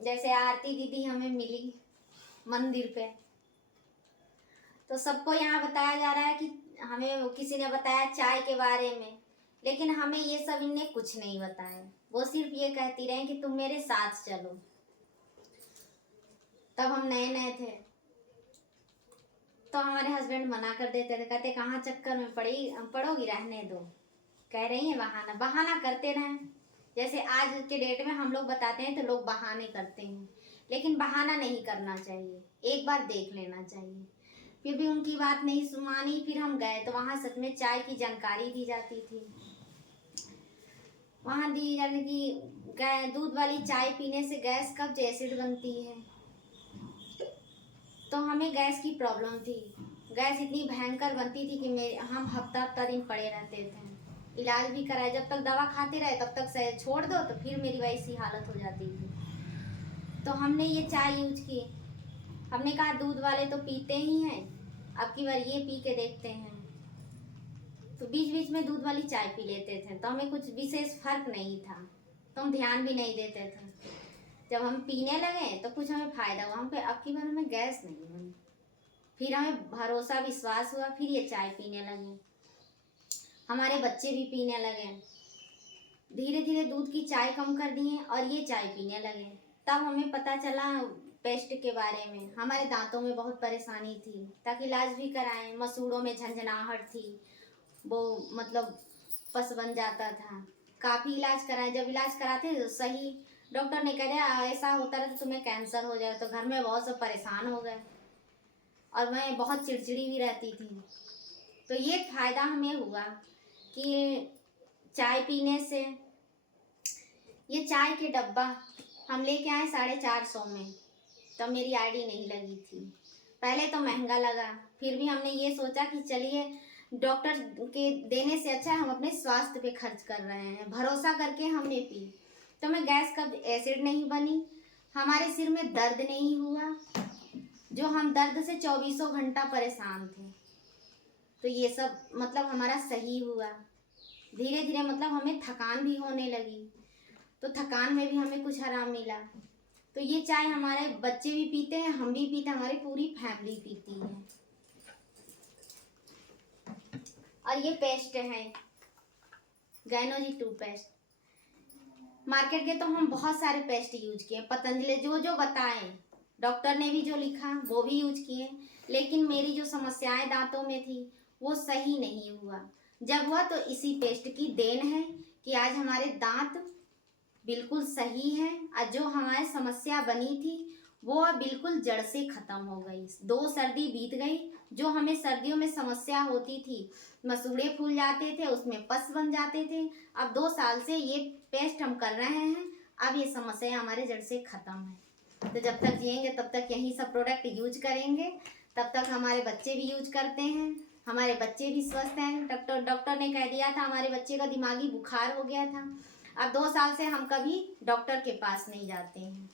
जैसे आरती दीदी हमें मिली मंदिर पे, तो सबको यहाँ बताया जा रहा है कि हमें किसी ने बताया चाय के बारे में, लेकिन हमें ये सब इनने कुछ नहीं बताया। वो सिर्फ ये कहती रहे कि तुम मेरे साथ चलो। तब हम नए नए थे तो हमारे हस्बैंड मना कर देते थे, कहते कहाँ चक्कर में पड़ोगी, रहने दो, कह रही है बहाना बहाना करते रहें। जैसे आज के डेट में हम लोग बताते हैं तो लोग बहाने करते हैं, लेकिन बहाना नहीं करना चाहिए, एक बार देख लेना चाहिए। फिर भी उनकी बात नहीं सुनी। फिर हम गए तो वहाँ सच में चाय की जानकारी दी जाती थी। वहाँ दी जाती कि दूध वाली चाय पीने से गैस कब्ज एसिड बनती है। तो हमें गैस की प्रॉब्लम थी, गैस इतनी भयंकर बनती थी कि हम हफ्ता हफ्ता दिन पड़े रहते थे। इलाज भी कराए, जब तक दवा खाते रहे तब तक से छोड़ दो तो फिर मेरी वैसी हालत हो जाती थी। तो हमने ये चाय यूज की। हमने कहा दूध वाले तो पीते ही हैं, अब की बार ये पी के देखते हैं। तो बीच बीच में दूध वाली चाय पी लेते थे, तो हमें कुछ विशेष फर्क नहीं था, तो हम ध्यान भी नहीं देते थे। जब हम पीने लगे तो कुछ हमें फायदा हुआ, हम पे अब की बार हमें गैस नहीं बनी। फिर हमें भरोसा विश्वास हुआ, फिर ये चाय पीने लगे, हमारे बच्चे भी पीने लगे। धीरे धीरे दूध की चाय कम कर दिए और ये चाय पीने लगे। तब हमें पता चला पेस्ट के बारे में। हमारे दांतों में बहुत परेशानी थी, ताकि इलाज भी कराएं। मसूड़ों में झंझनाहट थी, वो मतलब पस बन जाता था। काफ़ी इलाज कराए, जब इलाज कराते तो सही डॉक्टर ने कह दिया ऐसा होता रहा तो तुम्हें कैंसर हो जाए। तो घर में बहुत सब परेशान हो गए और मैं बहुत चिड़चिड़ी भी रहती थी। तो ये फ़ायदा हमें हुआ कि चाय पीने से, ये चाय के डब्बा हम लेके आए 450 में, तब मेरी आईडी नहीं लगी थी। पहले तो महंगा लगा, फिर भी हमने ये सोचा कि चलिए डॉक्टर के देने से अच्छा हम अपने स्वास्थ्य पे खर्च कर रहे हैं, भरोसा करके हमने पी। तो मैं गैस कब्ज एसिड नहीं बनी, हमारे सिर में दर्द नहीं हुआ, जो हम दर्द से 24 घंटा परेशान थे। तो ये सब मतलब हमारा सही हुआ। धीरे धीरे मतलब हमें थकान भी होने लगी, तो थकान में भी हमें कुछ आराम मिला। तो ये चाय हमारे बच्चे भी पीते हैं, हम भी पीते हैं, हमारी पूरी फैमिली पीती है। और ये पेस्ट है गायनोजी 2 पेस्ट। मार्केट के तो हम बहुत सारे पेस्ट यूज किए, पतंजलि जो बताएं, डॉक्टर ने भी जो लिखा वो भी यूज किए, लेकिन मेरी जो समस्याएं दांतों में थी वो सही नहीं हुआ। जब हुआ तो इसी पेस्ट की देन है कि आज हमारे दांत बिल्कुल सही है, और जो हमारी समस्या बनी थी वो अब बिल्कुल जड़ से खत्म हो गई। 2 सर्दी बीत गई, जो हमें सर्दियों में समस्या होती थी, मसूड़े फूल जाते थे, उसमें पस बन जाते थे, अब 2 साल से ये पेस्ट हम कर रहे हैं, अब ये समस्या हमारे जड़ से खत्म है। तो जब तक जिएंगे तब तक यही सब प्रोडक्ट यूज करेंगे, तब तक हमारे बच्चे भी यूज करते हैं, हमारे बच्चे भी स्वस्थ हैं। डॉक्टर ने कह दिया था, हमारे बच्चे का दिमागी बुखार हो गया था। अब 2 साल से हम कभी डॉक्टर के पास नहीं जाते हैं।